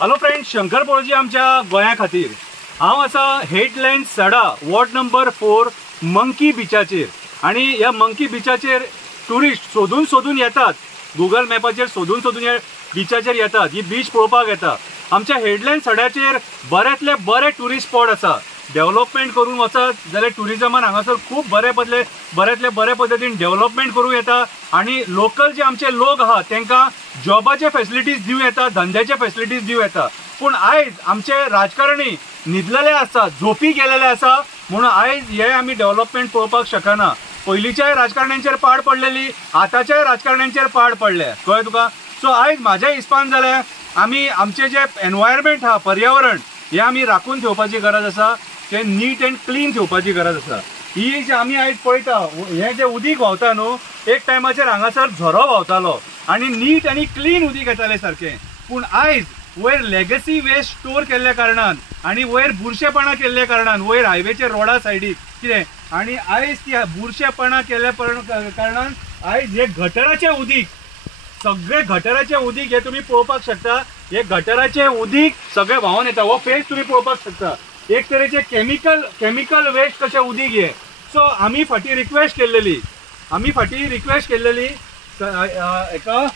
Hello friends, Shankar पळोवची आमच्या गोंया खातीर हांव आसा हेडलँड सडा वॉर्ड नंबर 4 मंकी बिचाचेर। आणि ह्या मंकी बिचाचेर टुरिस्ट सोदून सोदून येतात, गुगल मॅपाचेर सोदून सोदून ह्या बिचाचेर येतात, ही बीच पळोवपाक येता। आमच्या हेडलँड सड्याचेर बऱ्यांतले बरे टुरिस्ट स्पॉट आसा। डेव्हलपमेंट करून वचत जाल्यार टुरिजमान हांगासर खूब बऱ्यांतले बरे पद्दतीन डेव्हलपमेंट करूं येता आणि लोकल जे आमचे लोक आहा तांकां जॉबाचे फॅसिलिटीज दिवं येता, धंद्याचे फॅसिलिटीज दिवं येता। पूण आयज आमचे राजकारणी न्हिदलेले आसा, झोपी गेलेले आसा, म्हणून आयज हे आमी डेव्हलपमेंट पळोवपाक शकना। पयलींच्याय राजकारण्यांचेर पाड पडलेली, आतांच्याय राजकारण्यांचेर पाड पडले, कळ्ळें तुका। सो आयज म्हाज्या हिसपान जाल्यार आमी आमचे जे एनवायरमेंट आहा, पर्यावरण, हे आमी राखून ठेवपाची गरज आसा, ते नीट एंड क्लीन ठेवपाची गरज आसा। ही जे आमी आयज पळयता, हे जे उदीक व्हांवता न्हू, एक टायमाचेर हांगासर झरो व्हांवतालो आणि नीट आनी क्लीन उदीक येतालें सारकें। पूण आयज वयर लेगसी वेस्ट स्टोर केल्ल्या कारणान आणि वयर बुरशेपणा केल्ल्या कारणान, वयर हायवेच्या रोडा सायडीक कितें, आणि आयज ती बुरशेपणा केल्ल्या कारणान आयज हे गटराचें उदीक, सगळे गटराचें उदीक हे तुम्ही पळोवपाक शकता। हे गटराचें उदीक सगळे व्हांवून येता, हो फेस तुम्ही पळोवपाक शकता। एक तरेचे केमिकल वेस्ट कशें उदीक हे। सो आमी फाटी रिक्वेस्ट केल्लेली एका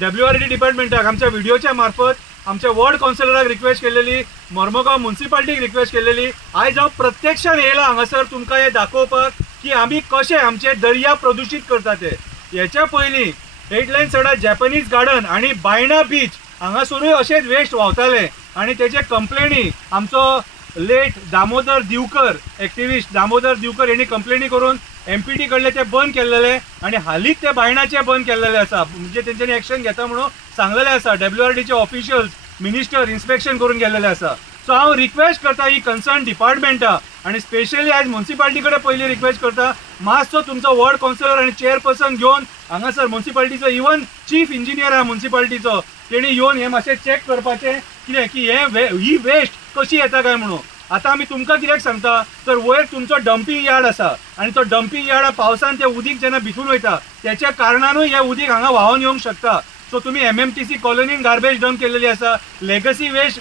WRD डिपार्टमेंटाक, आमच्या व्हिडिओच्या मार्फत आमच्या वॉर्ड काउन्सिलराक रिक्वेस्ट केल्लेली, मोर्मुगांव म्युनिसिपालिटीक रिक्वेस्ट केल्लेली। आयज हांव प्रत्यक्षान येयला हांगासर तुमकां हे दाखोवपाक की आमी कशें आमचे दर्या प्रदूषित करता ते। हेच्या पयलीं हेडलँड सडा जॅपनीज गार्डन आणि बायणा बीच हांगासरूय अशेंच वेस्ट व्हांवताले आणि तेचे कंप्लेनी आमचो लेट दामोदर दिवकर, एक्टिविस्ट दामोदर दिवकर यांनी कंप्लेनी करून MPT कडले ते बंद केल्लेले आणि हालींच ते बायणाचे बंद केल्लेले आसा, म्हणजे तेंच्यांनी एक्शन घेता म्हणून सांगलेले आसा। WRDचे ऑफिशियल्स, मिनिस्टर इन्स्पेक्शन करून गेल्लेले आसा। सो हांव रिक्वेस्ट करता ही कन्सर्न डिपार्टमेंटा आणि स्पेशली आज म्युनिसिपालिटी कडेन पयली रिक्वेस्ट करता, मातसो तुमचो वॉर्ड काउन्सिलर आणि चेअरपर्सन घेवन हांगासर म्युनिसिपालिटीचो, इवन चीफ इंजिनियर आहा म्युनिसिपालिटीचो, तेणी येवन हे मातशें चॅक करपाचें कितें की ही वेस्ट कशी येता काय म्हणून। आता आमी तुमकां कित्याक सांगता तर वयर तुमचो डंपिंग यार्ड आसा आणि तो डंपिंग यार्ड पावसान ते उदीक जेन्ना भितून वयता त्याच्या कारणानूय हे उदीक हांगा व्हांवून येवंक शकता। सो तुम्ही MMTC कॉलनीन गार्बेज डंप केलेली आसा, लेगसी वेस्ट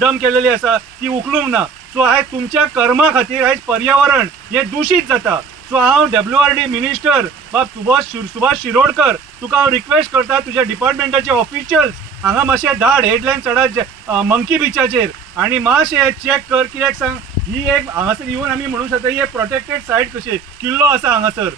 डंप केलेली आसा, ती उखलूंक ना। सो आयज तुमच्या कर्मा खातीर आयज पर्यावरण हे दूषित जाता। सो हांव WRD मिनिस्टर बाब सुभाष शिरोडकर तुका हांव रिक्वेस्ट करता, तुज्या डिपार्टमेंटाचे ऑफिशियल्स हांगा मातशे धाड हेडलँड सडा मंकी बिचाचेर आणि मातशे चॅक कर। कित्याक सांग, ही एक हांगासर येवन आमी म्हणूंक शकता ही एक प्रोटेक्टेड सायट कशी, किल्लो आसा हांगासर,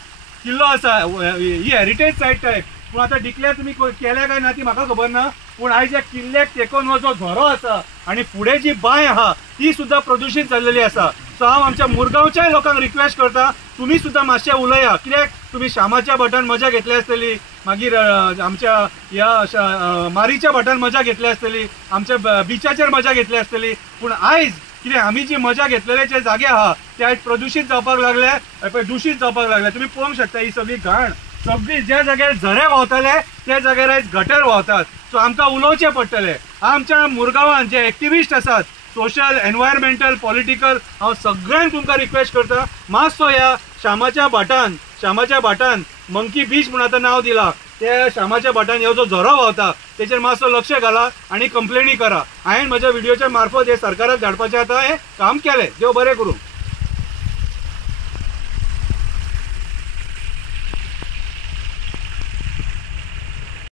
किल्लो आसा, ही हेरिटेज सायट टायप। पूण आतां डिक्लेअर तुमी केल्या काय ना ती म्हाका खबर ना, पूण आयज ह्या किल्ल्याक तेकोन हो जो झरो आसा आणि फुडें जी बांय आहा ती सुद्धा प्रदूषित जाल्लेली आसा। सो हांव आमच्या मुरगांवच्या लोकांक रिक्वेस्ट करता, तुमी सुद्धा मातशें उलया। कित्याक तुमी शामाच्या भटान मजा घेतली आसतली, मागीर आमच्या ह्या मारीच्या भटान मजा घेतली आसतली, आमच्या बिचाचेर मजा घेतली आसतली, पूण आयज कितें आमी जी मजा घेतलेले जे जागे आहा ते आयज प्रदूषित जावपाक लागले, दूषित जावपाक लागले। तुमी पळोवंक शकता ही सगळी घाण, सगळी ज्या जाग्यार झरे व्हांवताले त्या जाग्यार आयज गटर व्हांवतात। सो आमकां उलोवचें पडटलें। आमच्या मुरगांवान जे एक्टिविस्ट आसात, सोशल, एनवायरमेंटल, पॉलिटिकल, हांव सगळ्यांक तुमकां रिक्वेस्ट करता, मातसो ह्या शामाच्या भाटान मंकी बीच म्हणून आतां नांव दिलां, त्या शामाच्या भाटान ह्यो जो झरो व्हांवता तेचेर मातसो लक्ष घाला आणि कंप्लेनी करा। हांवें म्हज्या व्हिडिओच्या मार्फत हे सरकाराक धाडपाचें आतां हें काम केलें। देव बरें करूं।